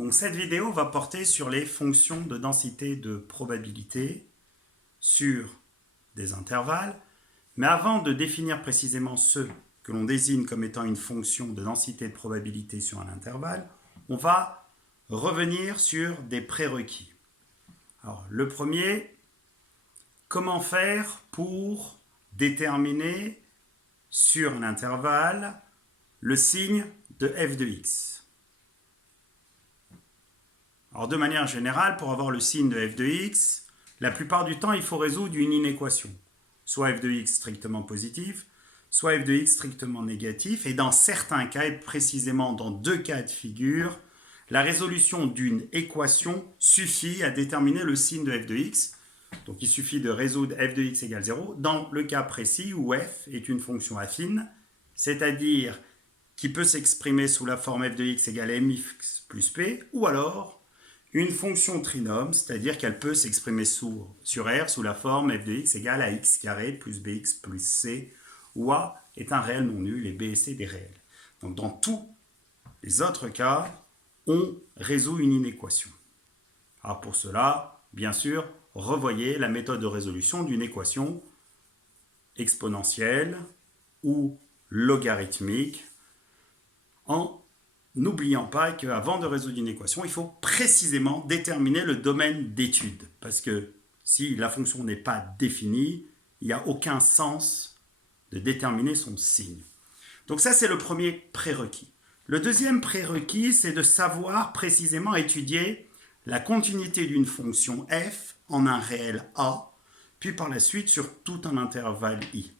Donc cette vidéo va porter sur les fonctions de densité de probabilité sur des intervalles. Mais avant de définir précisément ce que l'on désigne comme étant une fonction de densité de probabilité sur un intervalle, on va revenir sur des prérequis. Alors, le premier, comment faire pour déterminer sur un intervalle le signe de f de x. Alors, de manière générale, pour avoir le signe de f de x, la plupart du temps, il faut résoudre une inéquation. Soit f de x strictement positif, soit f de x strictement négatif. Et dans certains cas, et précisément dans deux cas de figure, la résolution d'une équation suffit à déterminer le signe de f de x. Donc il suffit de résoudre f de x égale 0 dans le cas précis où f est une fonction affine, c'est-à-dire qui peut s'exprimer sous la forme f de x égale mx plus p, ou alors une fonction trinôme, c'est-à-dire qu'elle peut s'exprimer sur R sous la forme f de x égale à x carré plus bx plus c, où a est un réel non nul et b et c des réels. Donc dans tous les autres cas, on résout une inéquation. Alors pour cela, bien sûr, revoyez la méthode de résolution d'une équation exponentielle ou logarithmique en n'oubliant pas qu'avant de résoudre une équation, il faut précisément déterminer le domaine d'étude. Parce que si la fonction n'est pas définie, il n'y a aucun sens de déterminer son signe. Donc ça, c'est le premier prérequis. Le deuxième prérequis, c'est de savoir précisément étudier la continuité d'une fonction f en un réel a, puis par la suite sur tout un intervalle i.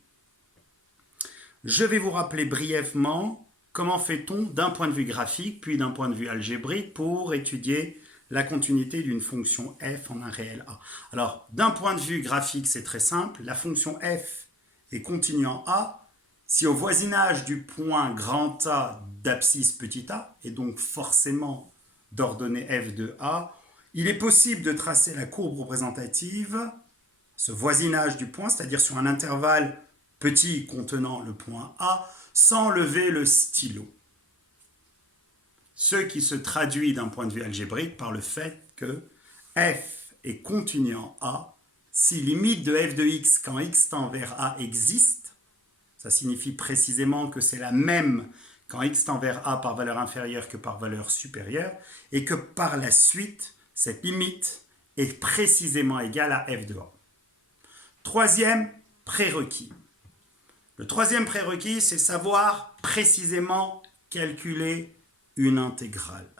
Je vais vous rappeler brièvement comment fait-on d'un point de vue graphique, puis d'un point de vue algébrique, pour étudier la continuité d'une fonction f en un réel a. Alors, d'un point de vue graphique, c'est très simple. La fonction f est continue en a si au voisinage du point grand A d'abscisse petit a, et donc forcément d'ordonnée f de a, il est possible de tracer la courbe représentative, ce voisinage du point, c'est-à-dire sur un intervalle petit contenant le point A, sans lever le stylo. Ce qui se traduit d'un point de vue algébrique par le fait que f est continu en A si limite de f de x quand x tend vers A existe. Ça signifie précisément que c'est la même quand x tend vers A par valeur inférieure que par valeur supérieure, et que par la suite, cette limite est précisément égale à f de A. Troisième prérequis. Le troisième prérequis, c'est savoir précisément calculer une intégrale.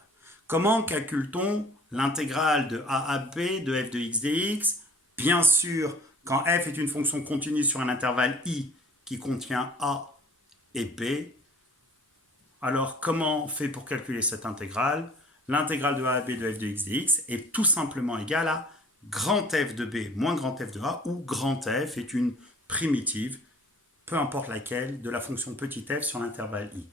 Comment calcule-t-on l'intégrale de a à b de f de x dx? Bien sûr, quand f est une fonction continue sur un intervalle i qui contient a et b, alors comment on fait pour calculer cette intégrale? L'intégrale de a à b de f de x dx est tout simplement égale à grand f de b moins grand f de a, où grand f est une primitive, peu importe laquelle, de la fonction petit f sur l'intervalle i.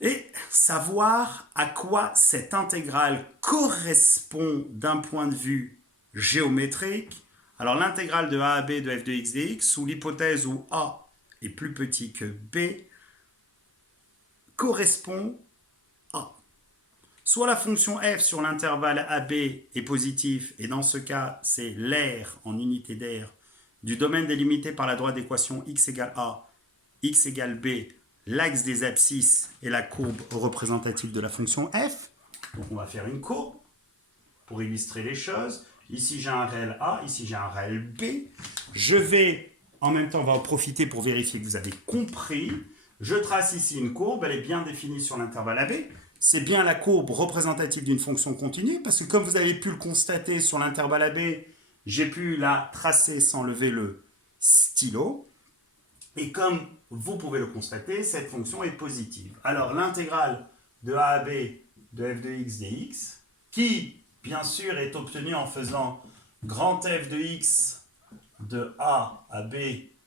Et savoir à quoi cette intégrale correspond d'un point de vue géométrique. Alors l'intégrale de a à b de f de x dx, sous l'hypothèse où a est plus petit que b, correspond à soit la fonction f sur l'intervalle AB est positif, et dans ce cas, c'est l'aire en unité d'aire du domaine délimité par la droite d'équation x égale a, x égale b, l'axe des abscisses et la courbe représentative de la fonction f. Donc on va faire une courbe pour illustrer les choses. Ici j'ai un réel a, ici j'ai un réel b. Je vais, en même temps, on va en profiter pour vérifier que vous avez compris. Je trace ici une courbe, elle est bien définie sur l'intervalle AB. C'est bien la courbe représentative d'une fonction continue, parce que comme vous avez pu le constater sur l'intervalle AB, j'ai pu la tracer sans lever le stylo. Et comme vous pouvez le constater, cette fonction est positive. Alors l'intégrale de a à b de f de x dx, qui bien sûr est obtenue en faisant grand f de x de a à b,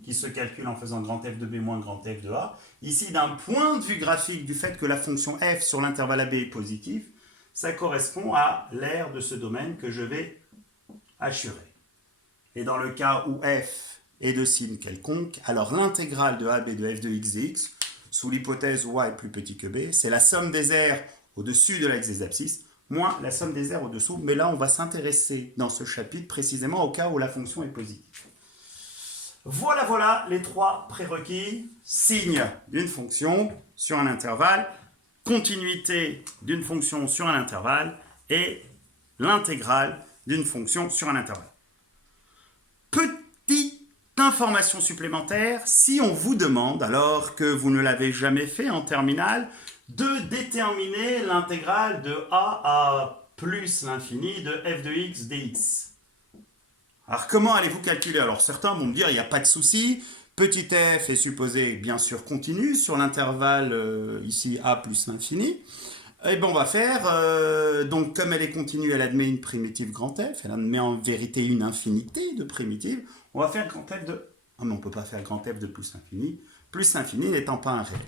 qui se calcule en faisant grand f de b moins grand f de a. Ici, d'un point de vue graphique, du fait que la fonction f sur l'intervalle AB est positive, ça correspond à l'aire de ce domaine que je vais assurer. Et dans le cas où f est de signe quelconque, alors l'intégrale de AB de f de x dx, sous l'hypothèse où a est plus petit que b, c'est la somme des aires au-dessus de l'axe des abscisses, moins la somme des aires au-dessous. Mais là, on va s'intéresser dans ce chapitre précisément au cas où la fonction est positive. Voilà les trois prérequis. Signe d'une fonction sur un intervalle, continuité d'une fonction sur un intervalle et l'intégrale d'une fonction sur un intervalle. Petite information supplémentaire, si on vous demande, alors que vous ne l'avez jamais fait en terminale, de déterminer l'intégrale de a à plus l'infini de f de x dx. Alors comment allez-vous calculer? Alors certains vont me dire, il n'y a pas de souci, petit f est supposé bien sûr continu sur l'intervalle ici a plus l'infini. Et bien on va faire, donc comme elle est continue, elle admet une primitive grand F, elle admet en vérité une infinité de primitives, on va faire grand F de... Ah mais on ne peut pas faire grand F de plus l'infini n'étant pas un réel.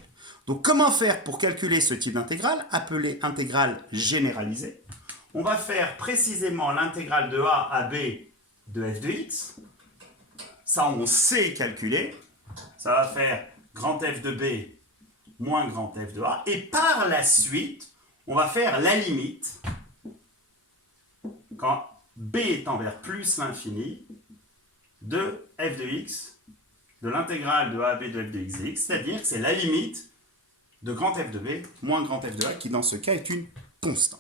Donc comment faire pour calculer ce type d'intégrale, appelée intégrale généralisée? On va faire précisément l'intégrale de a à b de f de x, ça on sait calculer, ça va faire grand F de b moins grand F de a, et par la suite, on va faire la limite quand b tend vers plus l'infini de f de x, de l'intégrale de a à b de f de x dx, c'est-à-dire que c'est la limite de grand F de b moins grand F de a, qui dans ce cas est une constante.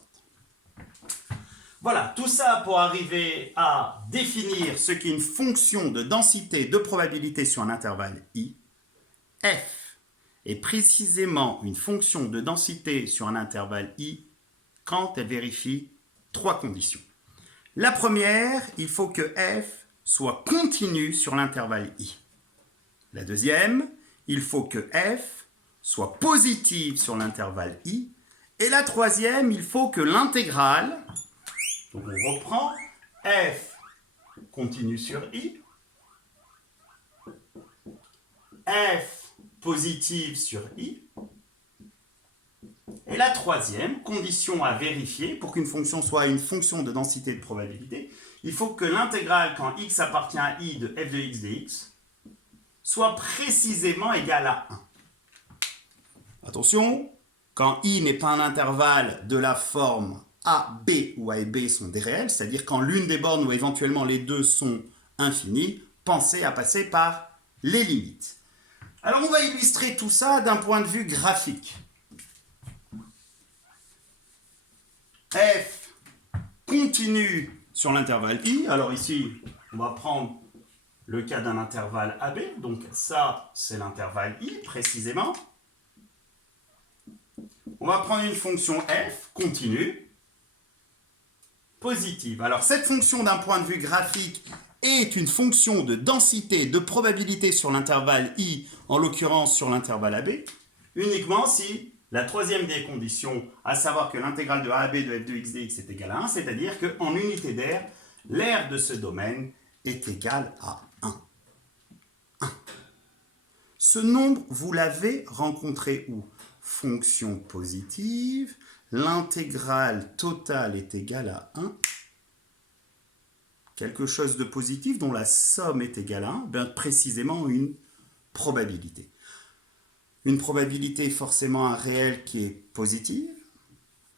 Voilà, tout ça pour arriver à définir ce qu'est une fonction de densité de probabilité sur un intervalle i. F est précisément une fonction de densité sur un intervalle i quand elle vérifie trois conditions. La première, il faut que f soit continu sur l'intervalle i. La deuxième, il faut que f soit positive sur l'intervalle i. Et la troisième, il faut que l'intégrale, donc on reprend, f continue sur i, f positive sur i, et la troisième condition à vérifier pour qu'une fonction soit une fonction de densité de probabilité, il faut que l'intégrale quand x appartient à i de f de x dx soit précisément égale à 1. Attention, quand i n'est pas un intervalle de la forme a, b où a et b sont des réels, c'est-à-dire quand l'une des bornes ou éventuellement les deux sont infinies, pensez à passer par les limites. Alors on va illustrer tout ça d'un point de vue graphique. F continue sur l'intervalle i. Alors ici, on va prendre le cas d'un intervalle AB. Donc ça, c'est l'intervalle i précisément. On va prendre une fonction f continue positive. Alors cette fonction d'un point de vue graphique est une fonction de densité de probabilité sur l'intervalle i, en l'occurrence sur l'intervalle AB, uniquement si la troisième des conditions, à savoir que l'intégrale de a à b de f de x dx est égale à 1, c'est-à-dire qu'en unité d'aire, l'aire de ce domaine est égale à 1. Ce nombre, vous l'avez rencontré où? Fonction positive, l'intégrale totale est égale à 1. Quelque chose de positif dont la somme est égale à 1, bien précisément une probabilité. Une probabilité est forcément un réel qui est positive,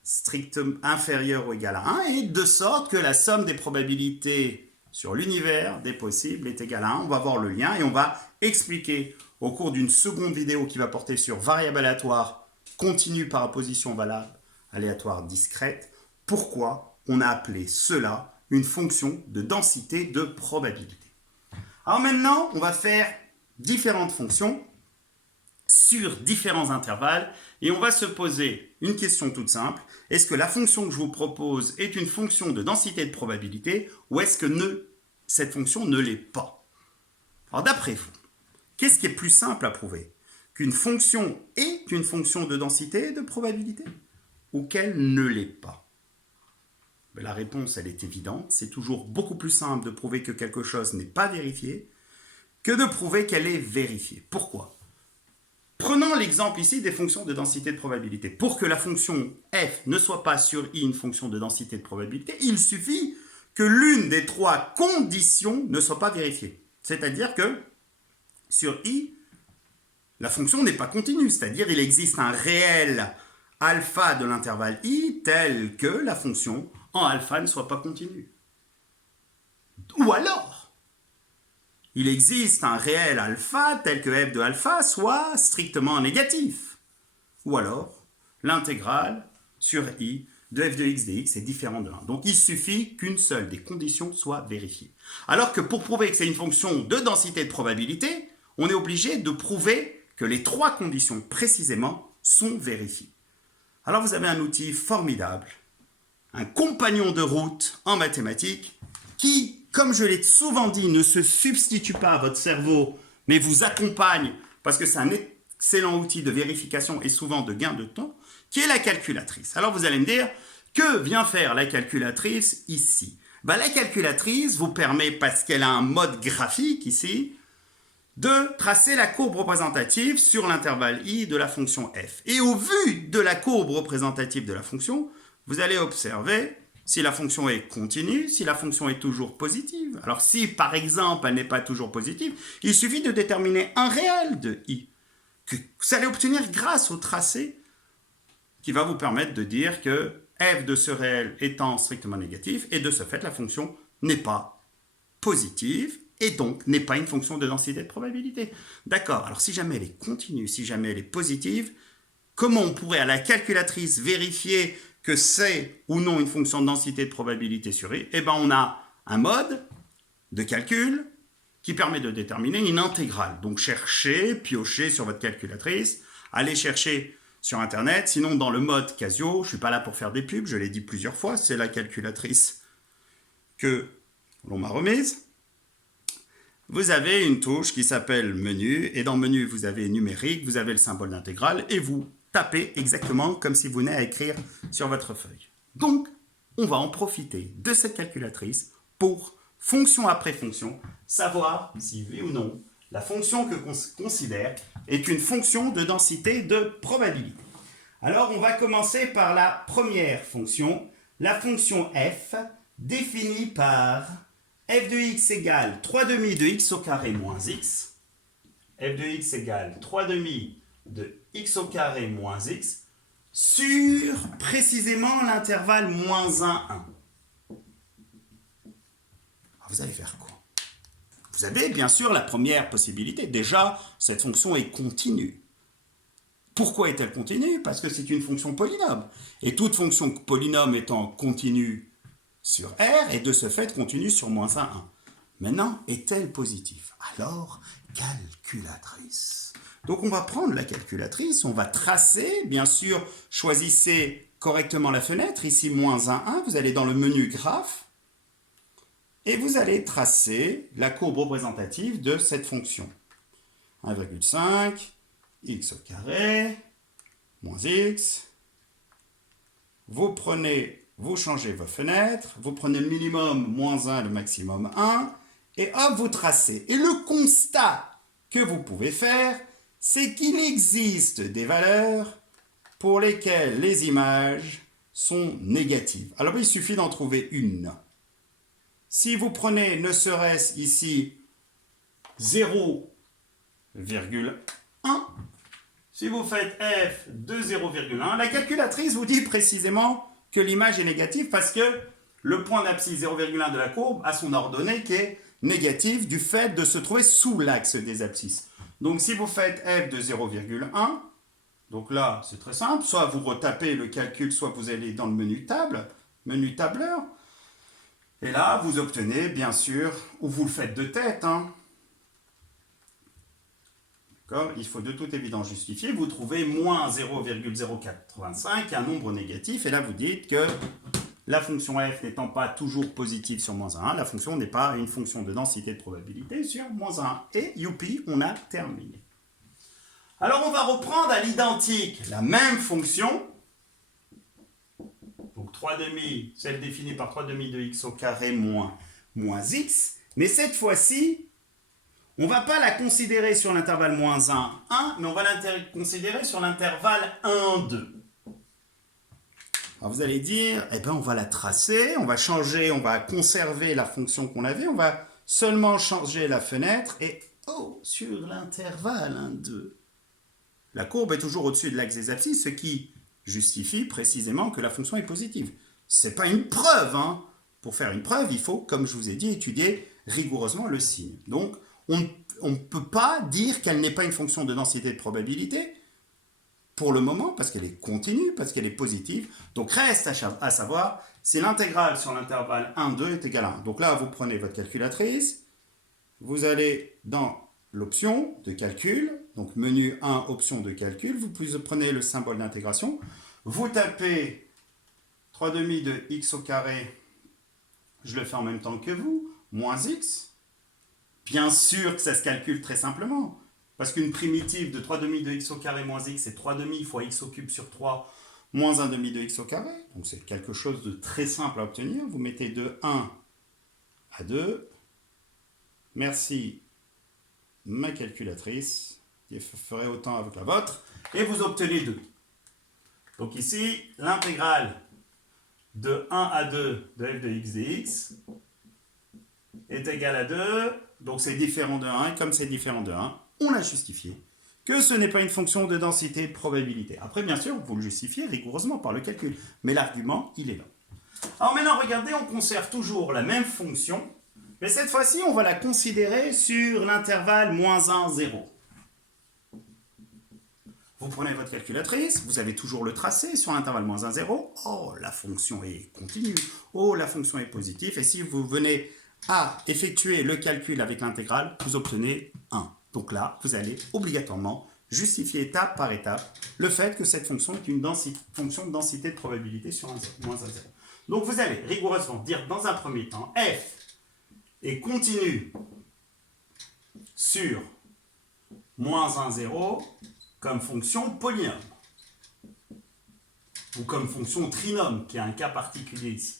strictement inférieur ou égal à 1, et de sorte que la somme des probabilités sur l'univers des possibles est égale à 1. On va voir le lien et on va expliquer au cours d'une seconde vidéo qui va porter sur variable aléatoire continue par opposition valable aléatoire discrète, pourquoi on a appelé cela une fonction de densité de probabilité. Alors maintenant, on va faire différentes fonctions sur différents intervalles et on va se poser une question toute simple. Est-ce que la fonction que je vous propose est une fonction de densité de probabilité ou est-ce que cette fonction ne l'est pas? Alors d'après vous, qu'est-ce qui est plus simple à prouver? Qu'une fonction est une fonction de densité de probabilité ou qu'elle ne l'est pas? La réponse, elle est évidente. C'est toujours beaucoup plus simple de prouver que quelque chose n'est pas vérifié que de prouver qu'elle est vérifiée. Pourquoi? Prenons l'exemple ici des fonctions de densité de probabilité. Pour que la fonction f ne soit pas sur i une fonction de densité de probabilité, il suffit que l'une des trois conditions ne soit pas vérifiée. C'est-à-dire que sur i, la fonction n'est pas continue, c'est-à-dire il existe un réel alpha de l'intervalle i tel que la fonction en alpha ne soit pas continue. Ou alors, il existe un réel alpha tel que f de alpha soit strictement négatif. Ou alors, l'intégrale sur i de f de x dx est différent de 1. Donc il suffit qu'une seule des conditions soit vérifiée. Alors que pour prouver que c'est une fonction de densité de probabilité, on est obligé de prouver que les trois conditions précisément sont vérifiées. Alors vous avez un outil formidable, un compagnon de route en mathématiques qui, comme je l'ai souvent dit, ne se substitue pas à votre cerveau, mais vous accompagne parce que c'est un excellent outil de vérification et souvent de gain de temps, qui est la calculatrice. Alors vous allez me dire, que vient faire la calculatrice ici? La calculatrice vous permet, parce qu'elle a un mode graphique ici, de tracer la courbe représentative sur l'intervalle i de la fonction f. Et au vu de la courbe représentative de la fonction, vous allez observer si la fonction est continue, si la fonction est toujours positive. Alors si par exemple elle n'est pas toujours positive, il suffit de déterminer un réel de i, que vous allez obtenir grâce au tracé qui va vous permettre de dire que f de ce réel étant strictement négatif, et de ce fait la fonction n'est pas positive, et donc n'est pas une fonction de densité de probabilité. D'accord, alors si jamais elle est continue, si jamais elle est positive, comment on pourrait à la calculatrice vérifier que c'est ou non une fonction de densité de probabilité sur i? Eh bien on a un mode de calcul qui permet de déterminer une intégrale. Donc cherchez, piochez sur votre calculatrice, allez chercher sur Internet, sinon dans le mode Casio, je ne suis pas là pour faire des pubs, je l'ai dit plusieurs fois, c'est la calculatrice que l'on m'a remise. Vous avez une touche qui s'appelle menu, et dans menu vous avez numérique, vous avez le symbole d'intégrale, et vous tapez exactement comme si vous venez à écrire sur votre feuille. Donc, on va en profiter de cette calculatrice pour, fonction après fonction, savoir si oui ou non la fonction que l'on considère est une fonction de densité de probabilité. Alors, on va commencer par la première fonction, la fonction f, définie par f de x égale 3 demi de x au carré moins x, f de x égale 3 demi de x au carré moins x, sur précisément l'intervalle moins 1, 1. Alors, vous allez faire quoi? Vous avez bien sûr la première possibilité. Déjà, cette fonction est continue. Pourquoi est-elle continue? Parce que c'est une fonction polynôme. Et toute fonction polynôme étant continue sur R, est de ce fait continue sur moins 1, 1. Maintenant, est-elle positive? Alors, calculatrice. Donc on va prendre la calculatrice, on va tracer, bien sûr, choisissez correctement la fenêtre, ici moins 1, 1, vous allez dans le menu graphe, et vous allez tracer la courbe représentative de cette fonction. 1,5, x au carré, moins x. Vous changez vos fenêtres, vous prenez le minimum moins 1, le maximum 1, et hop, vous tracez. Et le constat que vous pouvez faire, c'est qu'il existe des valeurs pour lesquelles les images sont négatives. Alors il suffit d'en trouver une. Si vous prenez ne serait-ce ici 0,1, si vous faites f de 0,1, la calculatrice vous dit précisément que l'image est négative parce que le point d'abscisse 0,1 de la courbe a son ordonnée qui est négative du fait de se trouver sous l'axe des abscisses. Donc si vous faites f de 0,1, donc là c'est très simple, soit vous retapez le calcul, soit vous allez dans le menu table, menu tableur, et là vous obtenez bien sûr, ou vous le faites de tête, d'accord, il faut de toute évidence justifier, vous trouvez moins 0,085, un nombre négatif, et là vous dites que la fonction f n'étant pas toujours positive sur moins 1, la fonction n'est pas une fonction de densité de probabilité sur moins 1. Et youpi, on a terminé. Alors on va reprendre à l'identique la même fonction. Donc 3 demi, celle définie par 3 demi de x au carré moins x. Mais cette fois-ci, on ne va pas la considérer sur l'intervalle moins 1, 1, mais on va la considérer sur l'intervalle 1, 2. Alors vous allez dire, eh ben on va la tracer, on va changer, on va conserver la fonction qu'on avait, on va seulement changer la fenêtre et oh, sur l'intervalle 1, 2. La courbe est toujours au-dessus de l'axe des abscisses, ce qui justifie précisément que la fonction est positive. Ce n'est pas une preuve, hein. Pour faire une preuve, il faut, comme je vous ai dit, étudier rigoureusement le signe. Donc, on ne peut pas dire qu'elle n'est pas une fonction de densité de probabilité, pour le moment, parce qu'elle est continue, parce qu'elle est positive. Donc, reste à savoir si l'intégrale sur l'intervalle 1, 2 est égale à 1. Donc là, vous prenez votre calculatrice, vous allez dans l'option de calcul, donc menu 1, option de calcul, vous prenez le symbole d'intégration, vous tapez 3/2 de x au carré, je le fais en même temps que vous, moins x. Bien sûr que ça se calcule très simplement, parce qu'une primitive de 3/2 de x au carré moins x, c'est 3/2 fois x au cube sur 3, moins 1/2 de x au carré. Donc c'est quelque chose de très simple à obtenir. Vous mettez de 1 à 2. Merci ma calculatrice, qui ferait autant avec la vôtre, et vous obtenez 2. Donc ici, l'intégrale de 1 à 2 de f de x dx est égale à 2, donc c'est différent de 1, et comme c'est différent de 1, on a justifié que ce n'est pas une fonction de densité de probabilité. Après, bien sûr, vous le justifiez rigoureusement par le calcul, mais l'argument, il est là. Alors maintenant, regardez, on conserve toujours la même fonction, mais cette fois-ci, on va la considérer sur l'intervalle moins 1, 0. Vous prenez votre calculatrice, vous avez toujours le tracé sur l'intervalle moins 1, 0. Oh, la fonction est continue. Oh, la fonction est positive. Et si vous venez à effectuer le calcul avec l'intégrale, vous obtenez 1. Donc là, vous allez obligatoirement justifier étape par étape le fait que cette fonction est une fonction de densité de probabilité sur moins 1, 0. Donc vous allez rigoureusement dire dans un premier temps, f est continue sur moins 1, 0 comme fonction polynôme ou comme fonction trinôme, qui est un cas particulier ici.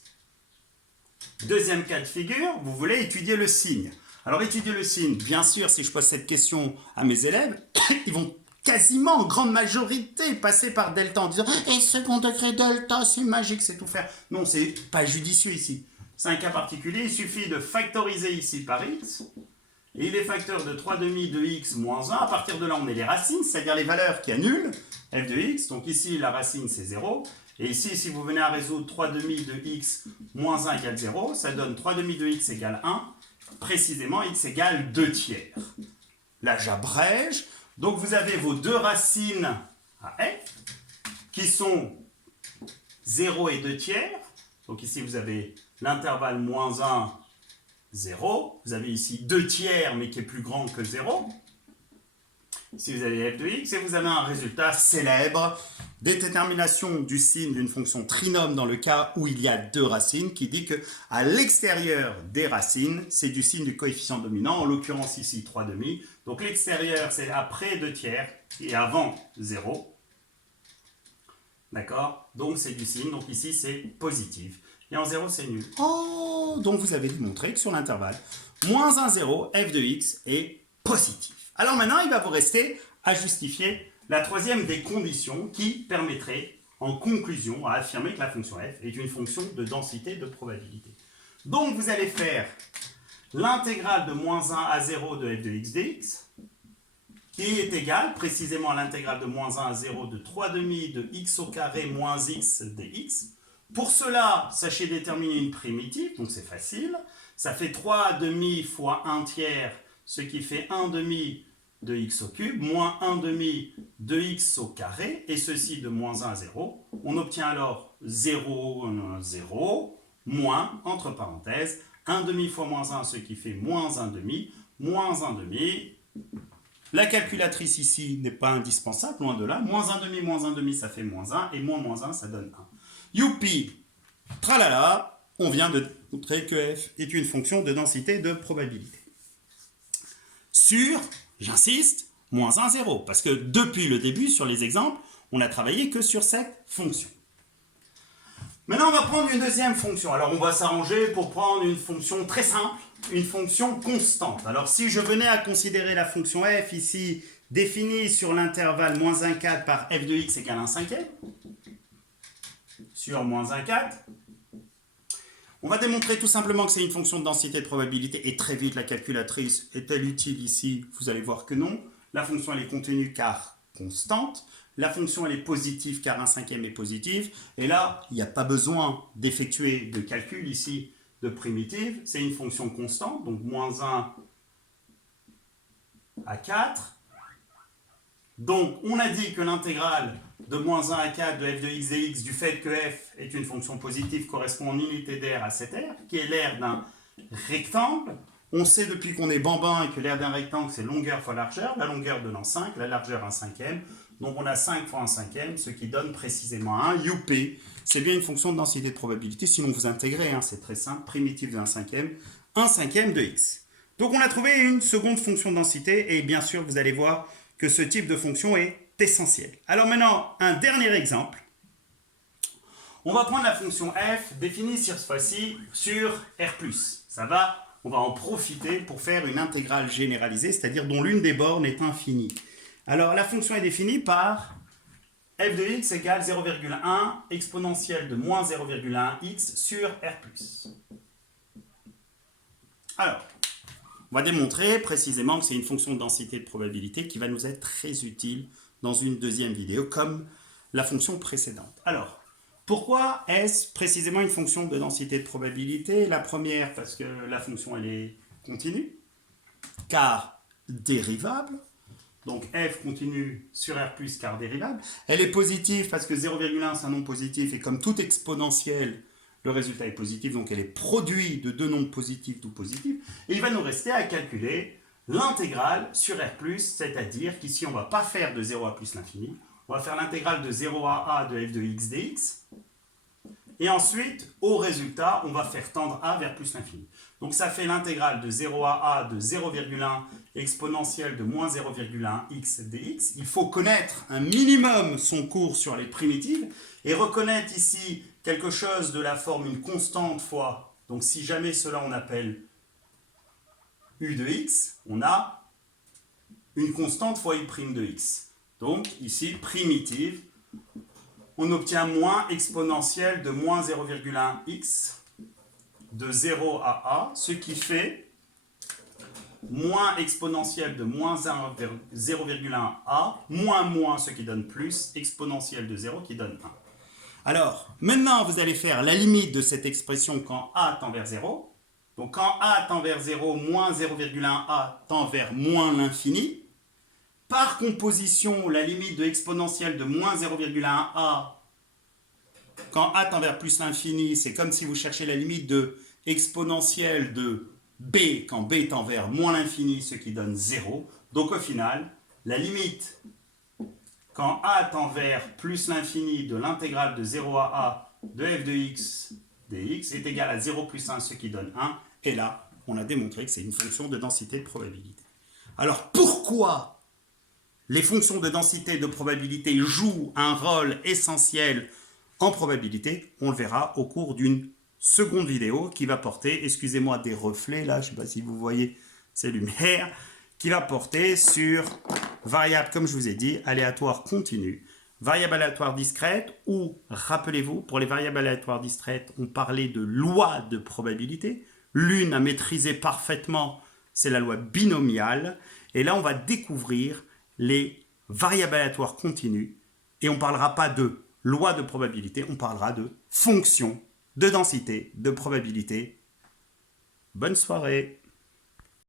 Deuxième cas de figure, vous voulez étudier le signe. Alors étudier le signe, bien sûr, si je pose cette question à mes élèves, ils vont quasiment en grande majorité passer par delta en disant « Et second degré delta, c'est magique, c'est tout faire ». Non, c'est pas judicieux ici. C'est un cas particulier, il suffit de factoriser ici par x, et il est facteur de 3/2 de x moins 1. À partir de là, on met les racines, c'est-à-dire les valeurs qui annulent f de x. Donc ici, la racine, c'est 0. Et ici, si vous venez à résoudre 3/2 de x moins 1 égale 0, ça donne 3/2 de x égale 1. Précisément, x égale 2 tiers. Là, j'abrège. Donc, vous avez vos deux racines à f, qui sont 0 et 2 tiers. Donc ici, vous avez l'intervalle moins 1, 0. Vous avez ici 2 tiers, mais qui est plus grand que 0. Ici, vous avez f de x, et vous avez un résultat célèbre, détermination du signe d'une fonction trinôme dans le cas où il y a deux racines, qui dit qu'à l'extérieur des racines, c'est du signe du coefficient dominant, en l'occurrence ici 3/2. Donc l'extérieur, c'est après 2 tiers et avant 0. D'accord? Donc c'est du signe, donc ici c'est positif. Et en 0, c'est nul. Oh, donc vous avez démontré que sur l'intervalle moins 1, 0, f de x est positif. Alors maintenant, il va vous rester à justifier la troisième des conditions qui permettrait, en conclusion, à affirmer que la fonction f est une fonction de densité de probabilité. Donc vous allez faire l'intégrale de moins 1 à 0 de f de x dx, qui est égale précisément à l'intégrale de moins 1 à 0 de 3/2 de x au carré moins x dx. Pour cela, sachez déterminer une primitive, donc c'est facile. Ça fait 3/2 fois 1 tiers, ce qui fait 1/2 de x au cube, moins 1/2 de x au carré, et ceci de moins 1 à 0. On obtient alors 0, 0, moins, entre parenthèses, 1/2 fois moins 1, ce qui fait moins 1/2, moins 1/2. La calculatrice ici n'est pas indispensable, loin de là. Moins 1/2, ça fait moins 1, et moins 1, ça donne 1. Youpi, tralala, on vient de montrer que f est une fonction de densité de probabilité. Sur, j'insiste, moins 1, 0, parce que depuis le début, sur les exemples, on n'a travaillé que sur cette fonction. Maintenant, on va prendre une deuxième fonction. Alors, on va s'arranger pour prendre une fonction très simple, une fonction constante. Alors, si je venais à considérer la fonction f ici, définie sur l'intervalle moins 1, 4 par f de x égale 1 cinquième, sur moins 1, 4, on va démontrer tout simplement que c'est une fonction de densité de probabilité, et très vite la calculatrice est-elle utile ici? Vous allez voir que non. La fonction elle est contenue car constante. la fonction elle est positive car 1/5 est positif. Et là, il n'y a pas besoin d'effectuer de calcul ici de primitive. C'est une fonction constante, donc moins 1 à 4. Donc, on a dit que l'intégrale de moins 1 à 4 de f de x dx, du fait que f est une fonction positive, correspond en unité d'aire à cette aire, qui est l'aire d'un rectangle. On sait depuis qu'on est bambin et que l'aire d'un rectangle, c'est longueur fois largeur. La longueur donnant 5, la largeur 1/5. Donc, on a 5 fois 1/5, ce qui donne précisément 1 UP. C'est bien une fonction de densité de probabilité, sinon vous intégrez, hein, c'est très simple, primitive de 1/5 de x. Donc, on a trouvé une seconde fonction de densité, et bien sûr, vous allez voir que ce type de fonction est essentiel. Alors maintenant, un dernier exemple. On va prendre la fonction f définie cette fois-ci sur R+. Ça va, on va en profiter pour faire une intégrale généralisée, c'est-à-dire dont l'une des bornes est infinie. Alors la fonction est définie par f de x égale 0,1 exponentielle de moins 0,1 x sur R+. Alors, on va démontrer précisément que c'est une fonction de densité de probabilité qui va nous être très utile dans une deuxième vidéo, comme la fonction précédente. Alors, pourquoi est-ce précisément une fonction de densité de probabilité? La première, parce que la fonction, elle est continue, car dérivable. Donc, f continue sur R+, car dérivable. Elle est positive parce que 0,1, c'est un nombre positif, et comme toute exponentielle, le résultat est positif, donc elle est produit de deux nombres positifs, tout positifs. Et il va nous rester à calculer l'intégrale sur R+, c'est-à-dire qu'ici, on ne va pas faire de 0 à plus l'infini. On va faire l'intégrale de 0 à a de f de x dx. Et ensuite, au résultat, on va faire tendre a vers plus l'infini. Donc ça fait l'intégrale de 0 à a de 0,1 exponentielle de moins 0,1 x dx. Il faut connaître un minimum son cours sur les primitives et reconnaître ici quelque chose de la forme une constante fois. Donc si jamais cela on appelle u de x, on a une constante fois u' de x. Donc ici, primitive, on obtient moins exponentielle de moins 0,1 x de 0 à a, ce qui fait moins exponentielle de moins 0,1 a, moins, ce qui donne plus, exponentielle de 0 qui donne 1. Alors, maintenant, vous allez faire la limite de cette expression quand a tend vers 0. Donc, quand a tend vers 0, moins 0,1 a tend vers moins l'infini. Par composition, la limite de exponentielle de moins 0,1 a, quand a tend vers plus l'infini, c'est comme si vous cherchiez la limite de exponentielle de b quand b tend vers moins l'infini, ce qui donne 0. Donc au final, la limite quand a tend vers plus l'infini de l'intégrale de 0 à a de f de x dx est égale à 0 plus 1, ce qui donne 1. Et là, on a démontré que c'est une fonction de densité de probabilité. Alors pourquoi les fonctions de densité de probabilité jouent un rôle essentiel en probabilité? On le verra au cours d'une seconde vidéo qui va porter, excusez-moi des reflets là, je ne sais pas si vous voyez ces lumières, qui va porter sur variable, comme je vous ai dit, aléatoire continue, variable aléatoire discrète, ou, rappelez-vous, pour les variables aléatoires discrètes, on parlait de loi de probabilité. L'une à maîtriser parfaitement, c'est la loi binomiale. Et là, on va découvrir les variables aléatoires continues. Et on ne parlera pas de loi de probabilité, on parlera de fonction de densité de probabilité. Bonne soirée.